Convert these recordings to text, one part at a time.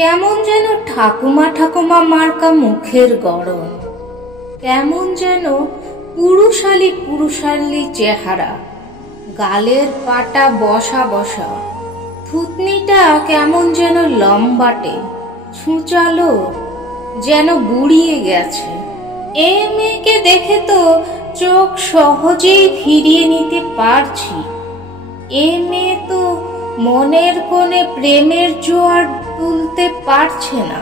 কেমন যেন ঠাকুমা ঠাকুমা মার্কা মুখের গড়ন, কেমন যেন পুরুষালী পুরুষালী চেহারা, গালের পাটা বসা বসা, থুতনিটা কেমন যেন লম্বাটে, ছুঁচালো, যেন বুড়িয়ে গেছে। এ মেয়েকে দেখে তো চোখ সহজেই ফিরিয়ে নিতে পারছি। এ মেয়ে তো মনের কোণে প্রেমের জোয়ার তুলতে পারছে না।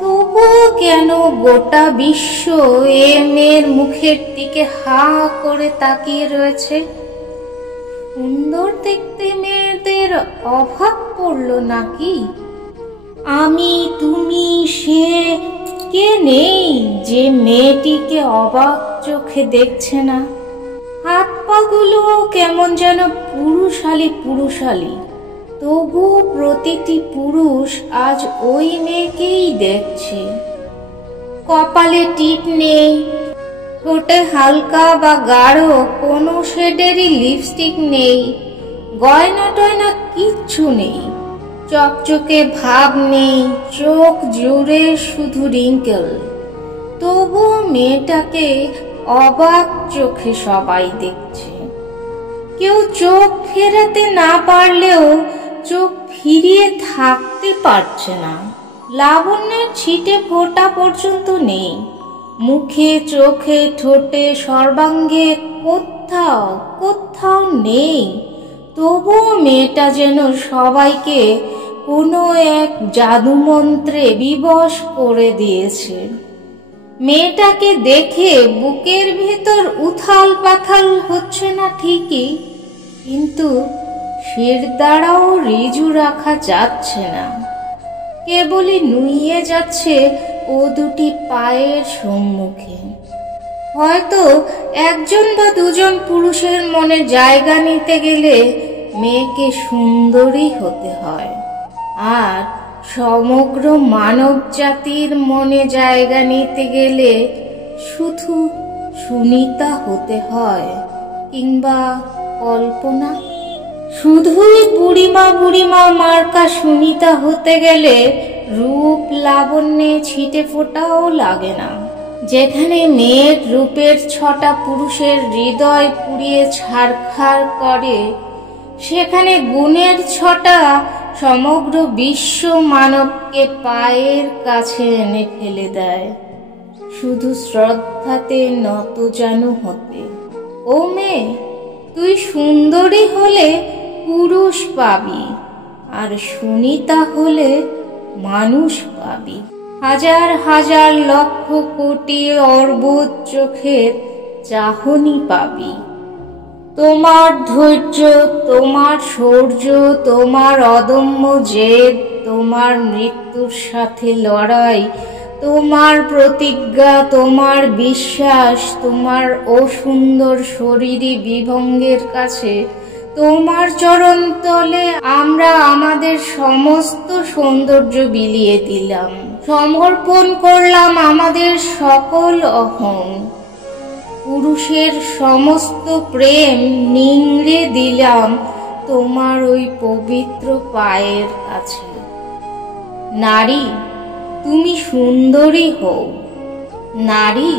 তবুও কেন গোটা বিশ্ব এ মেয়ের মুখের দিকে হা করে তাকিয়ে রয়েছে? সুন্দর দেখতে মেয়েদের অভাব পড়ল নাকি? আমি, তুমি, সে কে নেই যে মেয়েটিকে অবাক চোখে দেখছে না? হাত পাগুলো কেমন যেন পুরুষালী পুরুষালী, তবু প্রতিটি পুরুষ আজ ওই মেয়েকেই দেখছে। কপালে টিপ নেই, ঠোঁটে হালকা বা গাঢ় কোনো শেডেরই লিপস্টিক নেই, গয়না টয়না কিচ্ছু নেই, চকচকে ভাব নেই, চোখ জুড়ে শুধু রিঙ্কেল। তবু মেয়েটাকে অবাক চোখে সবাই দেখছে। কেউ চোখ ফেরাতে না পারলেও চোখ ফিরিয়ে থাকতে পারছে না। লাবণ্যের ছিটে ফোঁটা পর্যন্ত নেই, মুখে চোখে ঠোঁটে সর্বাঙ্গে কোথাও কোথাও নেই। তবুও মেয়েটা যেন সবাইকে কোনো এক জাদুমন্ত্রে বিবশ করে দিয়েছে। মেয়েটাকে দেখে বুকের ভেতর উথাল পাথাল হচ্ছে না ঠিকই, কিন্তু শির দ্বারাও রিজু রাখা যাচ্ছে না। কেবলই নুইয়ে যাচ্ছে ও দুটি পায়ের সম্মুখে। হয়তো একজন বা দুজন পুরুষের মনে জায়গা নিতে গেলে মেয়েকে সুন্দরী হতে হয়, আর সমগ্র মানব জাতির মনে জায়গা নিতে গেলে শুধু সুনিতা হতে হয়, কিংবা কল্পনা। শুধুই বুড়িমা বুড়িমা মার্কা সুনিতা হতে গেলে রূপ লাবণ্যে ছিটে ফোঁটাও লাগে না। যেখানে মেয়ের রূপের ছটা পুরুষের হৃদয় পুড়িয়ে ছারখার করে, সেখানে গুণের ছটা সমগ্র বিশ্ব মানবকে পায়ের কাছে এনে ফেলে দেয়, শুধু শ্রদ্ধাতে নত যেন হতে। ও মেয়ে, তুই সুন্দরী হলে পুরুষ পাবি, আর সুনিতা হলে মানুষ পাবি। হাজার হাজার লক্ষ কোটি অর্বুদ চোখের চাহনি পাবি। তোমার ধৈর্য, তোমার শৌর্য, তোমার অদম্য জেদ, তোমার মৃত্যুর সাথে লড়াই, তোমার প্রতিজ্ঞা, তোমার বিশ্বাস, তোমার অসুন্দর শরীরী বিভঙ্গের কাছে, তোমার চরণ তলে আমরা আমাদের সমস্ত সৌন্দর্য বিলিয়ে দিলাম, সমর্পণ করলাম আমাদের সকল অহং। পুরুষের সমস্ত প্রেম নিংড়ে দিলাম তোমার ওই পবিত্র পায়ের কাছে। নারী, তুমি সুন্দরী হও। নারী,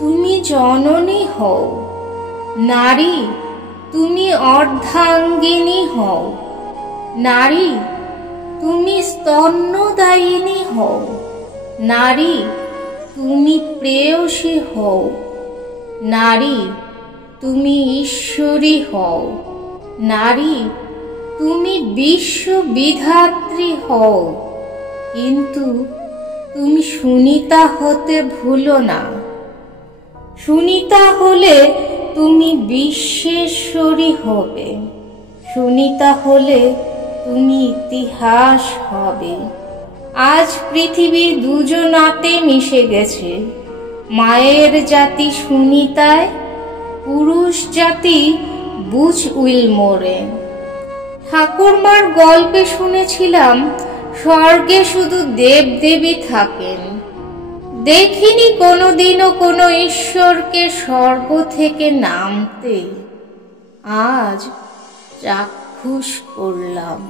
তুমি জননী হও। নারী, তুমি অর্ধাঙ্গিনী হও। নারী, তুমি স্তন্যদায়িনী হও। নারী, তুমি প্রেয়সী হও। নারী, তুমি ঈশ্বরী হও। নারী, তুমি বিশ্ববিধাত্রী হও। কিন্তু তুমি সুনিতা হতে ভুলো না। সুনিতা হলে তুমি বিশ্বেশ্বরী হবে। সুনিতা হলে তুমি ইতিহাস হবে। আজ পৃথিবী দুজনাতে মিশে গেছে। মায়ের জাতি সুনিতায়, পুরুষ জাতি বুচ উইলমোরে। ঠাকুরমার গল্পে শুনেছিলাম স্বর্গে শুধু দেবদেবী থাকেন। দেখিনি কোনোদিনও কোনো ঈশ্বরকে স্বর্গ থেকে নামতে। আজ চাক্ষুষ করলাম।